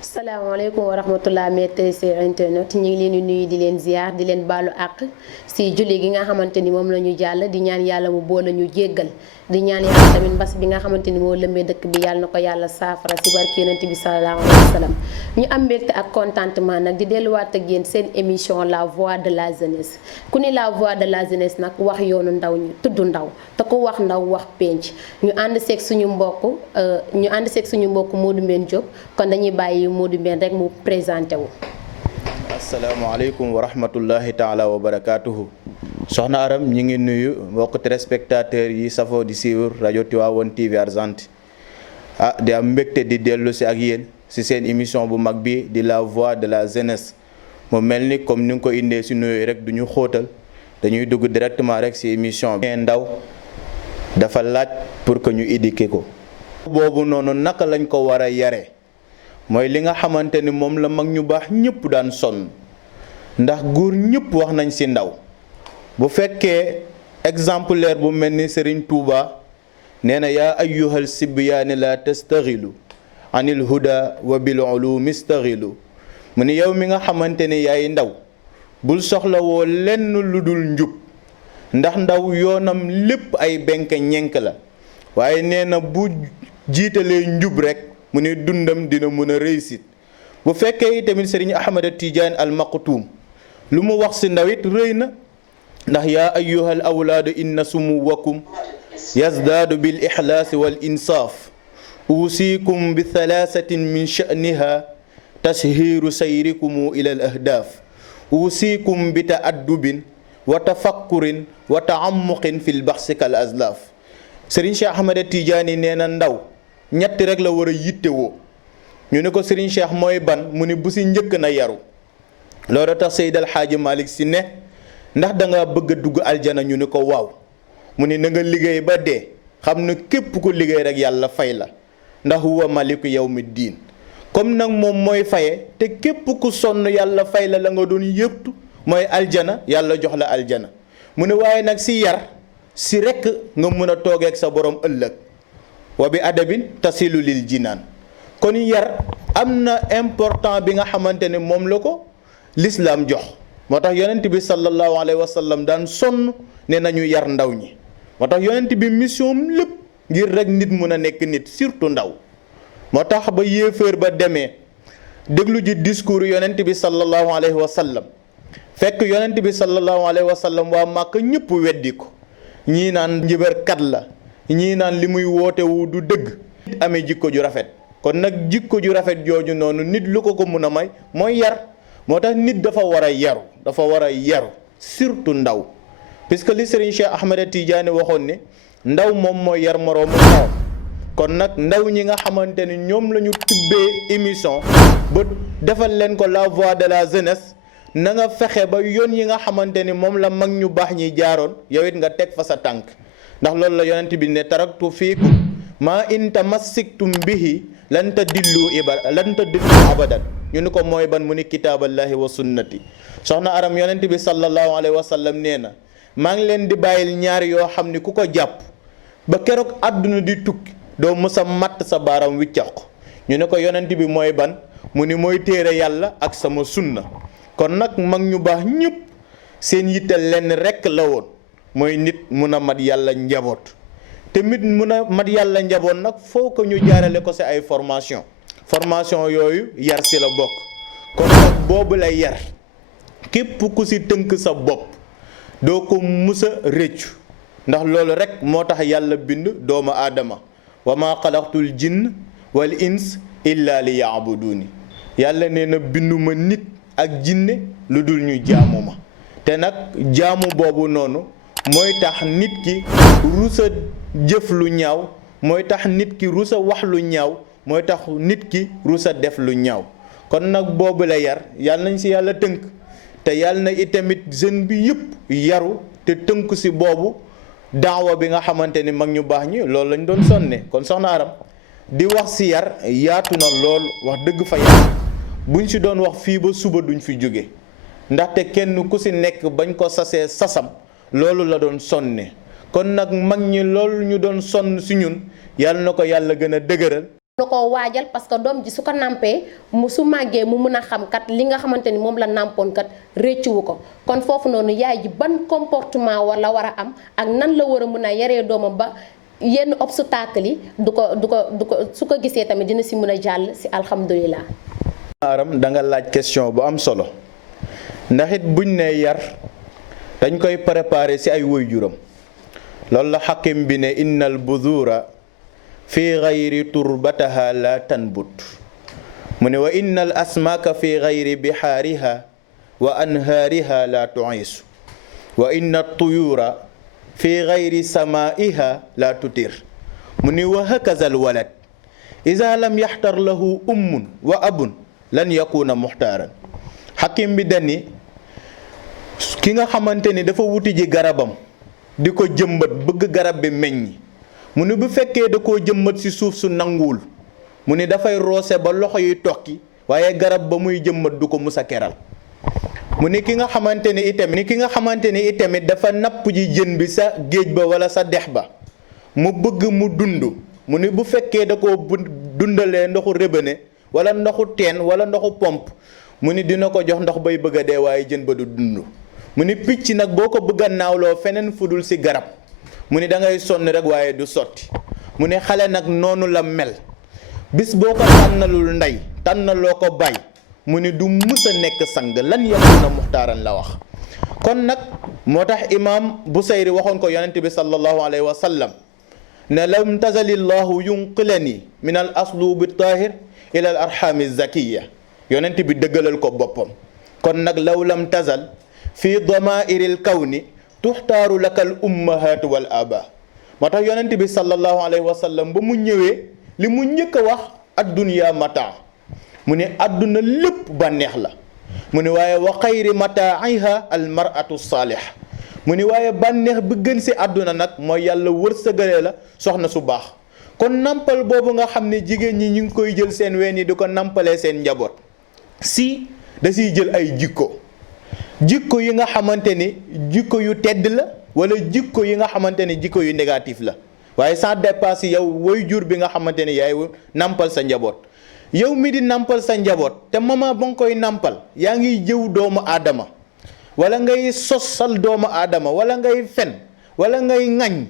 salaamaaleykum wa rahmatulah mes internet ñu ngi leen di nuyu di leen ziar di leen baalu àq si julli gi nga xamante ni moom la ñu jàll di ñaan yàlla mu boole ñu jéggal di ñaan yàlla tamit mbas bi nga xamante ni moo lëmbee dëkk bi yàlla na ko yàlla saafara si barke yonent bi sallallahu alayhi wa sallam ñu am mbégte ak contentement nag di delluwaat ak yéen seen émission la voix de la jeunesse ku ni la voix de la jeunesse nag wax yoonu ndaw ñi tudd ndaw te ku wax ndaw wax penc ñu ànd seeg suñu mbokk Modou Mbène Diop kon dañuy bàyyi Modou Mbène rek mu présenté wu. asalaamaaleykum wa rahmatullahi taala wa barakaatuhu. soxna Aram ñi ngi nuyu mbokk téléspectateurs yi safoo di suivre rajo Tivaouane TV Argentine di am mbégte di dellu si ak yéen si seen émission bu mag bi di la voix de la jeunesse mu mel ni comme ni nga ko indee si nuyu rek du ñu xóotal dañuy dugg directement rek si émission bi. ndaw dafa laaj pour que ñu éduquer ko. boobu noonu naka lañ ko war a yare mooy li nga xamante ni moom la mag ñu baax ñëpp daan sonn ndax góor ñëpp wax nañ si ndaw bu fekkee exemplaire bu mel ni Serigne Touba nee na yaa ayyuhal sibyaani la tastaxilu anil huda wa bil ulumi staxilu mu ni yow mi nga xamante ni yaay ndaw bul soxla woo lenn lu dul njub ndax ndaw yoonam lépp ay benk ñenk la waaye nee na bu jiitalee njub rek mu ne dundam dina mën a réussir bu fekkee tamit Serigne Ahmada Tidiane al Maktoum lu mu wax si ndaw it rëy na ndax yaa ayyuhal awlaadu inna sumuwakum yazdaadu bil ixlaasi wal insaaf uusikum bi thalaasatin min sha'niha tashiiru sayrikumu ila al ahdaaf uusikum bi ta'addubin wa tafakkurin wa ta'ammuqin fil baxsi kal azlaaf Serigne Cheikh Ahmada Tidiane nee na ndaw ñett rek la war a yittewoo ñu ne ko Serigne Cheikh mooy ban mu ni bu si njëkk na yaru loolu tax Seydi El Hadji Malick Sy ne ndax da nga bëgg a dugg aljana ñu ne ko waaw mu ni na nga liggéey ba dee xam ne képp ku liggéey rek yàlla fay la ndax huwa maliku yawmi diin comme nag moom mooy faye te képp ku sonn yàlla fay la la nga doon yëptu mooy aljana yàlla jox la aljana mu ne waaye nag si yar si rekk nga mën a toogeek sa borom ëllëg wa bi adabin tasilu lil jinaan kon yar am na important bi nga xamante ne moom la ko l'islam jox moo tax yonent bi sallallahu alayhi wa sallam daan sonn ne nañu yar ndaw ñi moo tax yonent bi mission lépp ngir rek nit mun a nekk nit surtout ndaw moo tax ba yéeféer ba demee déglu ji discours yonent bi sallallahu alayhi wa sallam fekk yonent bi sallallahu alayhi wa sallam waa Màkka ñëpp weddi ko ñii naan njëbërkat la ñii naan li muy woote wu du dëgg nit amee jikko ju rafet kon nag jikko ju rafet jooju noonu nit lu ko mun a may mooy yar moo tax nit dafa war a yaru surtout ndaw puisque li Serigne Cheikh Ahmada Tidiane waxoon ne ndaw moom mooy yar moroomu ndawam kon nag ndaw ñi nga xamante ni ñoom la ñu tubbee émission ba defal leen ko la voix de la jeunesse na nga fexe ba yoon yi nga xamante ni moom la mag ñu baax ñi jaaroon yow it nga teg fa sa tànk ndax loolu la yonent bi ne taraktu fiikum maa in tamassiktum bihi lan tadillu abadan ñu ni ko mooy ban mu ni kitaaballahi wa sunnati soxna Aram yonent bi sallallahu alayhi wa sallam nee na maa ngi leen di bàyyil ñaar yoo xam ni ku ko jàpp ba keroog àdduna di tukki doo mës a matt sa baaram wiccax ko ñu ne ko yonent bi mooy ban mu ni mooy téere yàlla ak sama sunna kon nag mag ñu baax ñëpp seen yitte lenn rekk la woon mooy nit mun a mat yàlla njaboot te nit mun a mat yàlla njaboot nag foo ko ñu jaarale ko ci ay formation yooyu yar ci la bokk kon nag boobu lay yar képp ku ci tënk sa bopp doo ko musa rëccu ndax loolu rekk moo tax yàlla bind doomu aadama wa maa xalaqtul jinn wal ins illa li yaabuduni yàlla nee na binduma nit ak jinne lu dul ñu jaamu ma te nag jaamu boobu noonu mooy tax nit ki rusa jëf lu ñaaw mooy tax nit ki rusa wax lu ñaaw mooy tax nit ki rusa def lu ñaaw kon nag boobu la yar yàlla nañ ci yàlla tënk te yàlla na itamit jeune bi yëpp yaru te tënk ci boobu daawa bi nga xamante ni mag ñu baax ñi loolu lañ doon sonne kon soxna Aram di wax ci yar yaatu na lool wax dëgg fa yar buñ ci doon wax fii ba suba duñ fi jóge ndaxte kenn ku si nekk bañ ko sasee sasam loolu la doon sonne kon nag mag ñi loolu ñu doon sonn si ñun yàlla na ko yàlla gën a dëgëral. na ko waajal parce que doom ji su ko nampee mu su màggee mu mën a xam kat li nga xamante ni moom la nampoon kat réccuwu ko kon foofu noonu yaay ji ban comportement wala war a am ak nan la war a mën a yaree doomam ba yenn obstacle yi du ko su ko gisee tamit dina si mën a jàll si alhamdulilah. Aram da nga laaj question bu am solo ndax it buñ ne yar dañ koy préparer si ay waajuram loolu la xakim bi ne innal budura fi gayri turbataha la tanbut mu ne wa innal asmaka fi gayri bihaariha wa anhaariha la tuisu wa inna tuyura fi gayri samaiha la tutir mu ne wa hakaza alwalad ida lam yaxtar lahu ummun wa abun lan yakuna muxtaaran xakim bi dani ki nga xamante ni dafa wuti ji garabam di ko jëmbat bëgg garab bi meññ mu ni bu fekkee da koo jëmbat ci suuf su nanguwul mu ni dafay roose ba loxo yi tokki waaye garab ba muy jëmbat du ko mus a keral mu ni ki nga xamante ni itamit dafa napp ji jën bi sa géej ba wala sa dex ba mu bëgg mu dund mu ni bu fekkee da koo dundalee ndoxu rébane wala ndoxu teen wala ndoxu pompe mu ni dina ko jox ndox bay bëgg a dee waaye jën ba du dund mu ni picc nag boo ko bëgg a naawloo feneen fudul ci garab mu ni da ngay sonn rek waaye du sotti mu ni xale nag noonu la mel bis boo ko tànnalul ndey tànnaloo ko bay mu ni du mus a nekk sang lan yakuna muxtaaran la wax kon nag moo tax imaam Busayri waxoon ko yonente bi sallallahu alayhi wa sallam ne lam tazalillahu yunqilani min al aslubi tahir ila al arhami zakiya yonente bi dëggalal ko boppam kon nag law lam tazal fi damairil kawni tuxtaaru laka al ummahaatu wal aba moo tax yonent bi sallallahu alayhi wa sallam ba mu ñëwee li mu njëkk a wax addunya mataa mu ne àdduna lépp bànneex la mu ne waaye wa xayri mataa'iha al mar'atu saalih mu ne waaye bànneex bi gën si àdduna nag mooy yàlla wërsëgalee la soxna su baax kon nampal boobu nga xam ne jigéen ñi ñu ngi koy jël seen ween yi di ko nampalee seen njaboot si da siy jël ay jikko yi nga xamante ni jikko yu tedd la wala jikko yi nga xamante ni jikko yu négatif la waaye sans dépasser yow waajur bi nga xamante ni yaay nampal sa njaboot yow mi di nampal sa njaboot te mama ba nga koy nampal yaa ngi jëw doomu aadama wala ngay sosal doomu aadama wala ngay fen wala ngay ŋañ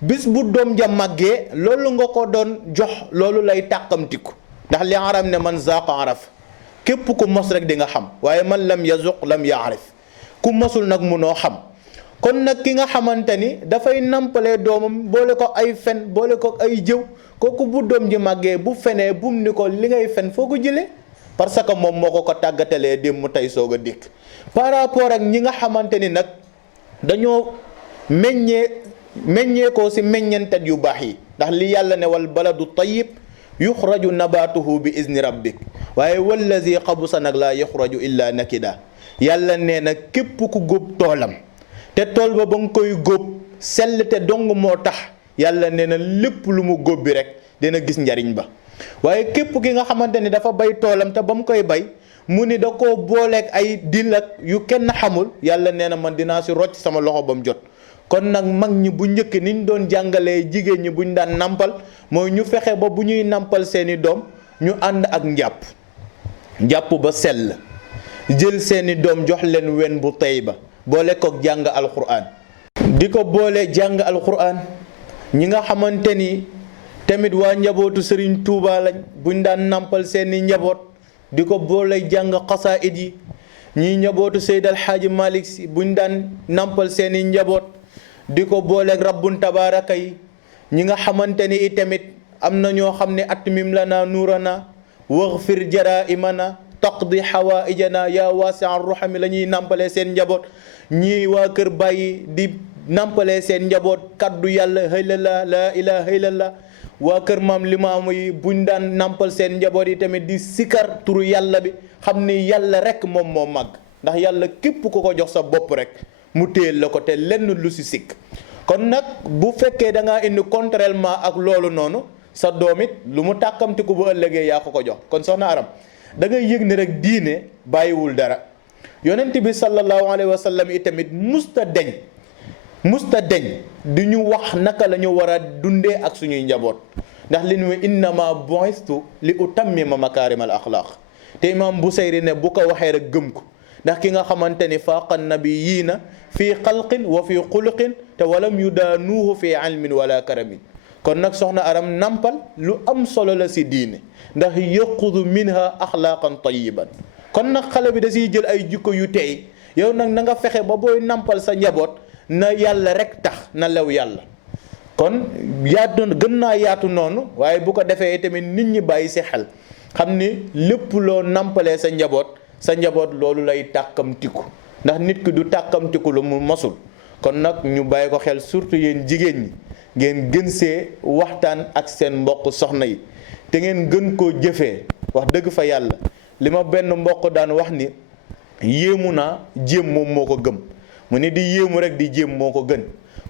bis bu doom ja màggee loolu nga ko doon jox loolu lay tàqamtiku ndax li arab ne man zaaqa araf képp ku mos rek di nga xam waaye man lam yazuq lam yaarif ku mosul nag munoo xam kon nag ki nga xamante ni dafay nampalee doomam boole ko ay fen boole ko ay jëw kooku bu doom ji màggee bu fenee bum ni ko li ngay fen foo ko jëlee parce que moom moo ko tàggatalee démb mu tey soog a dikk par rapport ak ñi nga xamante ni nag dañoo meññee ko si meññentet yu baax yi ndax li yàlla ne wal baladu tayyib yuxraju nabatuhu bi izni rabbik waaye wallazi xabusa nag laa yuxraju illa nakida yàlla nee na képp ku góob toolam te tool ba nga koy góob sell te dong moo tax yàlla nee na lépp lu mu góob bi rek dina gis njariñ ba waaye képp ki nga xamante ni dafa bay toolam te ba mu koy bay mu ni da koo booleeg ay dil ak yu kenn xamul yàlla nee na man dinaa si rocc sama loxo ba mu jot kon nag mag ñi bu njëkk ni ñu doon jàngalee jigéen ñi bu ñu daan nampal mooy ñu fexe ba bu ñuy nampal seeni doom ñu ànd ak njàpp ba sell jël seeni doom jox leen wen bu tey ba boole kook jàng alquran di ko boole jàng alquran ñi nga xamante ni tamit waa njabootu Serigne Touba lañ buñ daan nampal seeni njaboot di ko boole jàng xasaayid yi ñii njabootu Seyd Alxaaji Malick Si buñ daan nampal seeni njaboot di ko booleeg rabbun tabaaraka yi ñi nga xamante ni itamit am na ñoo xam ne atmim lana nuurana waghfir jaraa'imana taqdi hawaa'ijana yaa waasi'ar rahmi la ñuy nampalee seen njaboot ñii waa kër bàyyi di nampalee seen njaboot kaddu yàlla haylala laa ilaaha illallah waa kër maam limaamu yi buñ daan nampal seen njaboot yi tamit di sikar turu yàlla bi xam ni yàlla rek moom moo màgg ndax yàlla képp ku ko jox sa bopp rek mu téel la ko te lenn lu si sikk kon nag bu fekkee da ngaa indi contrairement ak loolu noonu sa doom it lu mu tàkkamtiku bu ëllëgee yaa ko jox kon soxna Aram da ngay yëg ne rek diine bàyyiwul dara yonent bi sallallahu alayhi wa sallam itamit musta deñ di ñu wax naka la ñu war a dundee ak suñuy njaboot ndax li ñu innama bu'istu li utammima makaarimal axlaaq te imam Busayri ne bu ko waxee rek gëm ko ndax ki nga xamante ni faaqa nabiyyiina fii xalqin wa fii xuluqin te walam yudaanuuhu fii ilmin wala karamin kon nag soxna Aram nampal lu am solo la si diine ndax yaqudu minha axlaaqan tayyiban kon nag xale bi da siy jël ay jikko yu tey yow nag na nga fexe ba booy nampal sa njaboot na yàlla rek tax na lew yàlla kon yaatu gën naa yaatu noonu waaye bu ko defee tamit nit ñi bàyyi si xel xam ni lépp loo nampalee sa njaboot loolu lay tàkkamtiku ndax nit ki du tàkkamtiku lu mu mosul kon nag ñu bàyyi ko xel surtout yéen jigéen ñi ngeen gën see waxtaan ak seen mbokk soxna yi te ngeen gën koo jëfee wax dëgg fa yàlla li ma benn mbokk daan wax ni yéemu naa jéem moom moo ko gëm mu ni di yéemu rek di jéem moo ko gën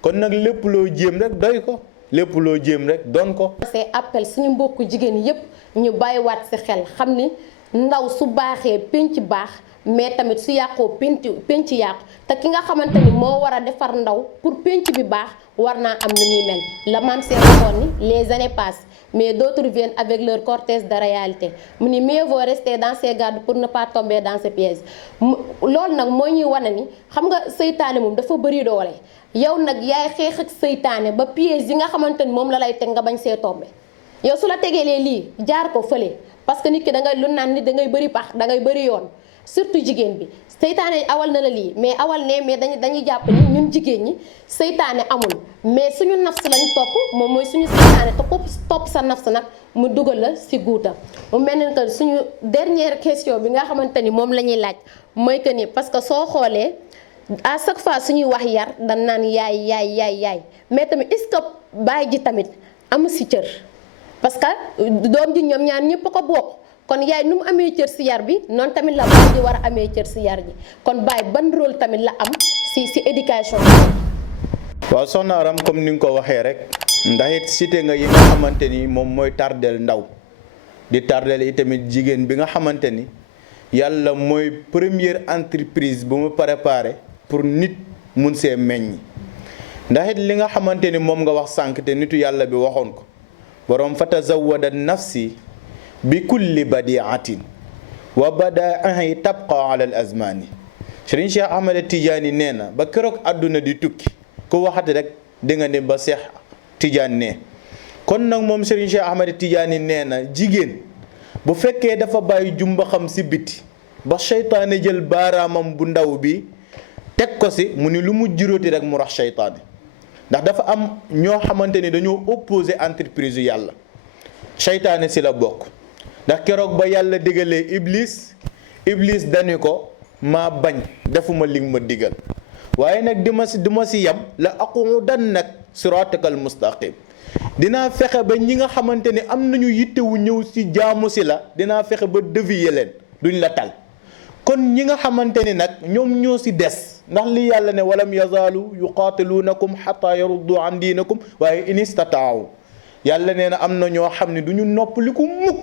kon nag lépp loo jéem rek doy ko lépp loo jéem rek doon ko. c'est appel suñu mbokku jigéen yépp ñu bàyyiwaat ci xel xam ni ndaw su baaxee penc baax mais tamit su yàqoo penc yàqu te ki nga xamante ni moo war a defar ndaw pour penc bi baax war naa am nu muy mel la maam seen waxoon ni les années passent mais d'autres viennent avec leur cortège de réalité mu ni mieux vaut rester dans ses gardes pour ne pas tomber dans ses pièges loolu nag moo ñuy wane ni xam nga seytaane moom dafa bëri doole yow nag yaay xeex ak seytaane ba piège yi nga xamante ni moom la lay teg nga bañ see tombe yow su la tegeelee lii jaar ko fële parce que nit ki da ngay lu naan nit da ngay bëri pax da ngay bëri yoon surtout jigéen bi seytaane awal na la lii mais awal ne mais dañuy jàpp ni ñun jigéen ñi seytaane amul mais suñu nafs lañ topp moom mooy suñu seytaane te topp sa nafs nag mu dugal la si guuta mu mel ni que suñu dernière question bi nga xamante ni moom la ñuy laaj mooy que ni parce que soo xoolee à chaque fois suñuy wax yar dañ naan yaay mais tamit est-ce que baay ji tamit amu si cër parce que doom ji ñoom ñaar ñëpp ko bokk kon yaay nu mu amee cër si yar bi noonu tamit la baay ji war a amee cër si yar ji kon baay ban rôle tamit la am si éducation bi. waaw soxna Aram comme ni nga ko waxee rek ndax it cité nga yi nga xamante ni moom mooy tardel ndaw di tardel itamit jigéen bi nga xamante ni yàlla mooy première entreprise bu mu préparé pour nit mun see meññ ndax it li nga xamante ni moom nga wax sànq te nitu yàlla bi waxoon ko borom fa tazawwada nafsi bi kulli badiatin wa badaahi tabqa ala al azmani Serigne Cheikh Ahmed Tidiane nee na ba keroog àdduna di tukki ku waxati rek di nga ne ba Cheikh Tidiane ne kon nag moom Serigne Cheikh Ahmed Tidiane nee na jigéen bu fekkee dafa bàyyi jumba xam si biti ba seytaane jël baaraamam bu ndaw bi teg ko si mu ni lu mu juróoti rek mu rax seytaane ndax dafa am ñoo xamante ni dañoo opposé entreprise yu yàlla seytaane si la bokk ndax keroog ba yàlla digalee iblis dañu ko maa bañ defuma li ma digal waaye nag di ma si yam la aqudannak siratakal mustaqim dinaa fexe ba ñi nga xamante ni am nañu yittewu ñëw si jaamu si la dinaa fexe ba dévier leen duñ la tal kon ñi nga xamante ni nag ñoom ñoo si des ndax li yàlla ne walam yazaalu yuqaatiluunakum xataa yaruddu an diinakum waaye in istataaw yàlla nee na am na ñoo xam ne du ñu noppaliku mukk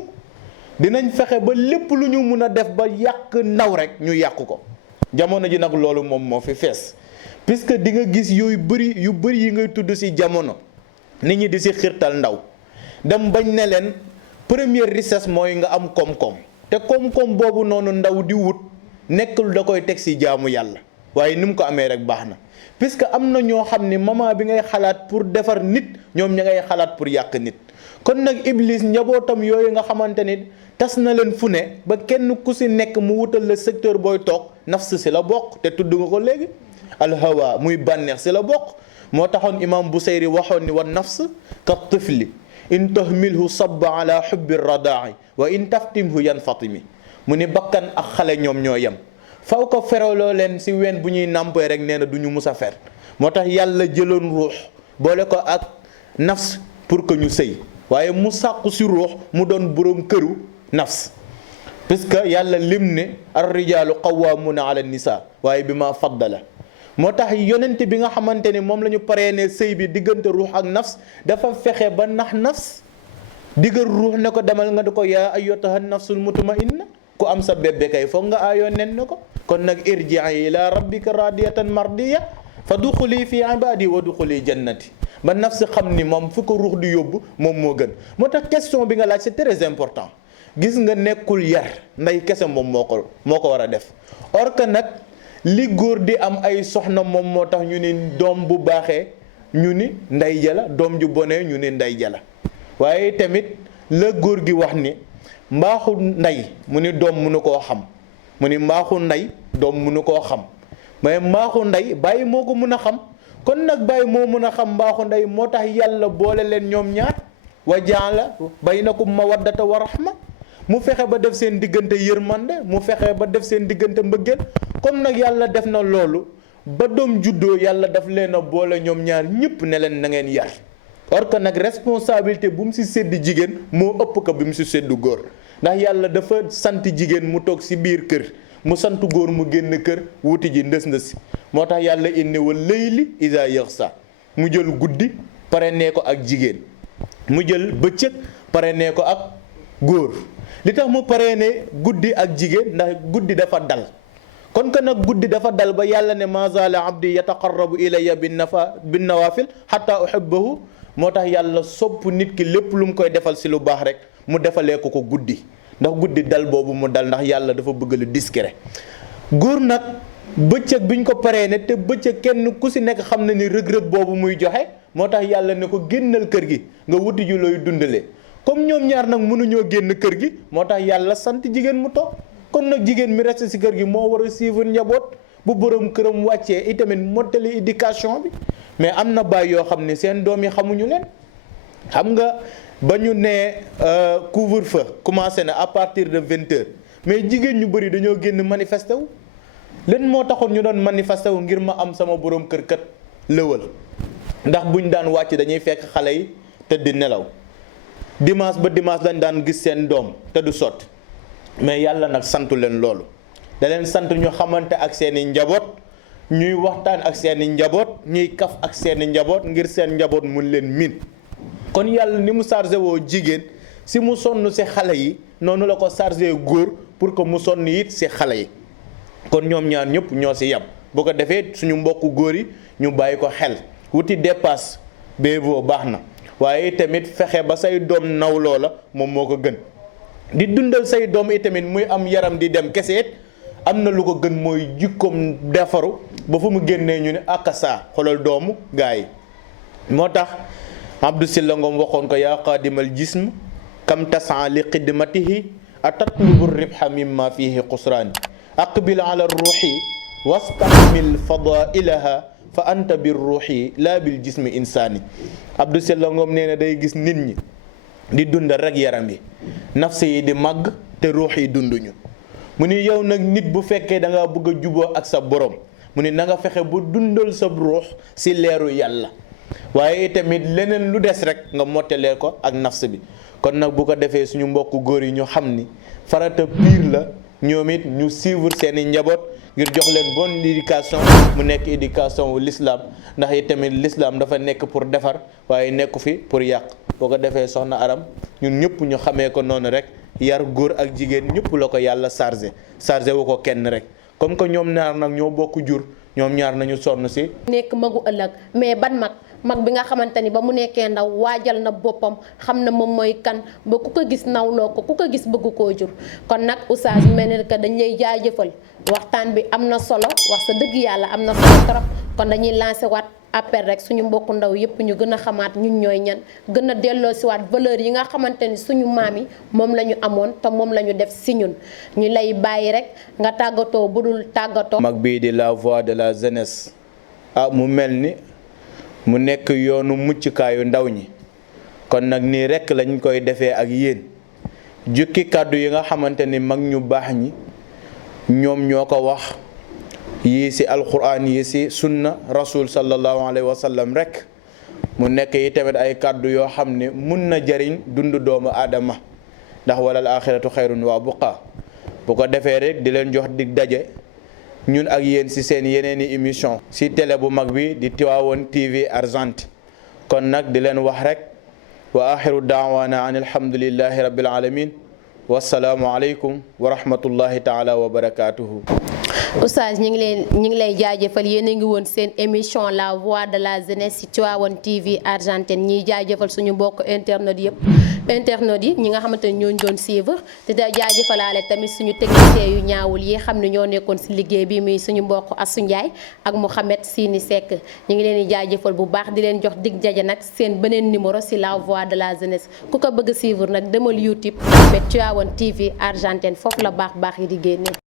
dinañ fexe ba lépp lu ñu mun a def ba yàq ndaw rek ñu yàq ko jamono ji nag loolu moom moo fi fees puisque di nga gis yu bëri yi ngay tudd si jamono nit ñi di si xirtal ndaw dem bañ ne leen première richesse mooy nga am koom-koom te koom-koom boobu noonu ndaw di wut nekkul da koy teg si jaamu yàlla waaye ni mu ko amee rek baax na puisque am na ñoo xam ni moment bi ngay xalaat pour defar nit ñoom ña ngay xalaat pour yàq nit kon nag iblis njabootam yooyu nga xamante ni tas na leen fu ne ba kenn ku si nekk mu wutal la secteur booy toog nafs si la bokk te tudd nga ko léegi alhawa muy bànneex si la bokk moo taxoon imam Busayri waxoon ni wa nafs ka tifli in tahmilhu sabba ala hubbi radaa'i wa in taftimhu yanfatimi mu ni bakkan ak xale ñoom ñoo yem faw ko feraloo leen si ween bu ñuy nàmpee rek nee na du ñu mus a fer moo tax yàlla jëloon ruux boole ko ak nafs pour que ñu sëy waaye mu sàqu si ruux mu doon boroom këru nafs puisque yàlla lim ne ar rijaalu qawwaamuuna ala nisa waaye bi ma faddala moo tax yonent bi nga xamante ni moom la ñu paree ne sëy bi diggante ruux ak nafs dafa fexe ba nax nafs diggal ruux ne ko demal nga di ko yaa ayyatuha nafsul mutmainna ku am sa bébé kay foog nga aayoo nen ne ko kon nag irji'i ila rabbika radiyatan mardiya fa duxuli fi ibadi wa duxuli jannati ba nafsi xam ni moom fu ko ruux di yóbbu moom moo gën. moo tax question bi nga laaj c'est très important. gis nga nekkul yar ndey kese moom moo ko war a def. or que nag li góor di am ay soxna moom moo tax ñu ni doom bu baaxee ñu ni ndey jala doom ju bonee ñu ni ndey jala waaye tamit la góor gi wax ni mbaaxu ndey mu ni doom mënu koo xam mu ni mbaaxu ndey doom mënu koo xam mais mbaaxu ndey bàyyi moo ko mën a xam. kon nag bàyyi moo mën a xam mbaaxu ndey moo tax yàlla boole leen ñoom ñaar wa jaala baynakum mawaddata wa rahma mu fexe ba def seen diggante yërmande mu fexe ba def seen diggante mbëggeel. kon nag yàlla def na loolu ba doom juddoo yàlla daf leen a boole ñoom ñaar ñëpp ne leen na ngeen yar. or que nag responsabilité bu mu si sédd jigéen moo ëpp ko bi mu si séddu góor ndax yàlla dafa sant jigéen mu toog si biir kër mu sant góor mu génn kër wuti ji ndës moo tax yàlla indi wa layli iza yaxsa mu jël guddi pare nee ko ak jigéen mu jël bëccëg pare nee ko ak góor li tax mu pare ne guddi ak jigéen ndax guddi dafa dal. kon que nag guddi dafa dal ba yàlla ne ma zaala abdi yataqarrabu ilayya bin nawaafil hatta uhibbahu moo tax yàlla sopp nit ki lépp lu mu koy defal si lu baax rek mu defalee ko guddi ndax guddi dal boobu mu dal ndax yàlla dafa bëgg lu discret. góor nag bëccëg bi ñu ko paree ne te bëccëg kenn ku si nekk xam na ni rëg-rëg boobu muy joxe moo tax yàlla ne ko génnal kër gi nga wuti ju looy dundalee comme ñoom ñaar nag mënuñoo génn kër gi moo tax yàlla sant jigéen mu toog. kon nag jigéen mi reste si kër gi moo war a suivre njaboot bu borom këram wàccee itamit mottali éducation bi mais am na baay yoo xam ne seen doom yi xamuñu leen. xam nga ba ñu nee couvre-feu commencé na à partir de 20h mais jigéen ñu bëri dañoo génn manifesté wu leen moo taxoon ñu doon manifesté wu ngir ma am sama borom kër kat lëwal ndax buñ daan wàcc dañuy fekk xale yi tëdd nelaw dimanche ba dimanche dañ daan gis seen doom te du sotti. mais yàlla nag santu leen loolu da leen sant ñu xamante ak seeni njaboot ñuy waxtaan ak seeni njaboot ñuy kaf ak seeni njaboot ngir seen njaboot mun leen miin. kon yàlla ni mu chargé woo jigéen si mu sonn si xale yi noonu la ko chargé góor pour que mu sonn it si xale yi kon ñoom ñaar ñëpp ñoo si yem bu ko defee suñu mbokku góor yi ñu bàyyi ko xel wuti dépasse béeboo baax na waaye tamit fexe ba say doom naw loola moom moo ko gën. di dundal say doom itamit muy am yaram di dem kese am na lu ko gën mooy jikkoom defaru ba fu mu génnee ñu ne akasa xoolal doomu gaa yi. moo tax Abdou Sylla Ngom waxoon ko yaa qaadimal jism kam tasaa li xidmatihi atatlubu ribha mimma fihi xusraani aqbil ala ruuxi wastaxmil fadailaha fa anta bir ruuxi laa bil jismi insaani. Abdou Sylla Ngom nee na day gis nit ñi di dundal rek yaram yi nafsi yi di màgg te ruux yi dunduñu mu ni yow nag nit bu fekkee da nga bëgg a juboo ak sa borom mu ni na nga fexe bu dundal sa ruux si leeru yàlla waaye tamit leneen lu des rek nga mottalee ko ak nafs bi. kon nag bu ko defee suñu mbokku góor yi ñu xam ni farata piir la ñoom it ñu suivre seeni njaboot ngir jox leen bonne éducation mu nekk éducation wu l'islam ndax it tamit l'islam dafa nekk pour defar waaye nekku fi pour yàq. boo ko defee soxna Aram ñun ñëpp ñu xamee ko noonu rek yar góor ak jigéen ñëpp la ko yàlla chargé wu ko kenn rek comme que ñoom ñaar nag ñoo bokk jur ñoom ñaar nañu sonn si. nekk magu ëllëg mais ban mag bi nga xamante ni ba mu nekkee ndaw waajal na boppam xam na moom mooy kan ba ku ko gis nawloo ko ku ko gis bëgg koo jur. kon nag oustaz mel ni que dañ lay jaajëfal waxtaan bi am na solo wax sa dëgg yàlla am na solo trop kon dañuy lancé waat appel rek suñu mbokku ndaw yëpp ñu gën a xamaat ñun ñooy ñan gën a delloo si waat valeur yi nga xamante ni suñu maam yi moom la ñu amoon te moom la ñu def si ñun ñu lay bàyyi rek nga tàggatoo bu dul tàggatoo. mag bii di la voix de la jeunesse mu mel ni mu nekk yoonu muccukaayu ndaw ñi kon nag nii rek lañ koy defee ak yéen jukki kàddu yi nga xamante ni mag ñu baax ñi ñoom ñoo ko wax. yii si alquran yi si sunna rasul sallallahu alayhi wa sallam rek mu nekk yi tamit ay kàddu yoo xam ne mun na jariñ dund doomu aadama ndax walal axiratu xayrun wa buqa bu ko defee rek di leen jox dig daje ñun ak yéen si seen yeneeni émission si télé bu mag bi di Tivaouane TV Argentine kon nag di leen wax rek wa axiru daawaana an alhamdulillahi rabbil alamin wassalaamu aleykum wa rahmatullahi taala wa barakatuhu Oustaz ñu ngi lay jaajëfal yéen a ngi woon seen émission la voix de la jeunesse ci Tivaouane TV Argentine ñiy jaajëfal suñu mbokk internet yi ñi nga xamante ne ñooñu doon suivre te da jaajëfalaale tamit suñu technicien yu ñaawul yi xam ne ñoo nekkoon si liggéey bi muy suñu mbokk Assou Ndiaye ak Mouhamed Sini Seck ñu ngi leen di jaajëfal bu baax di leen jox dig jaje nag seen beneen numéro si la voix de la jeunesse ku ko bëgg suivre nag demal YouTube mais Tivaouane TV Argentine foofu la baax yi di génne.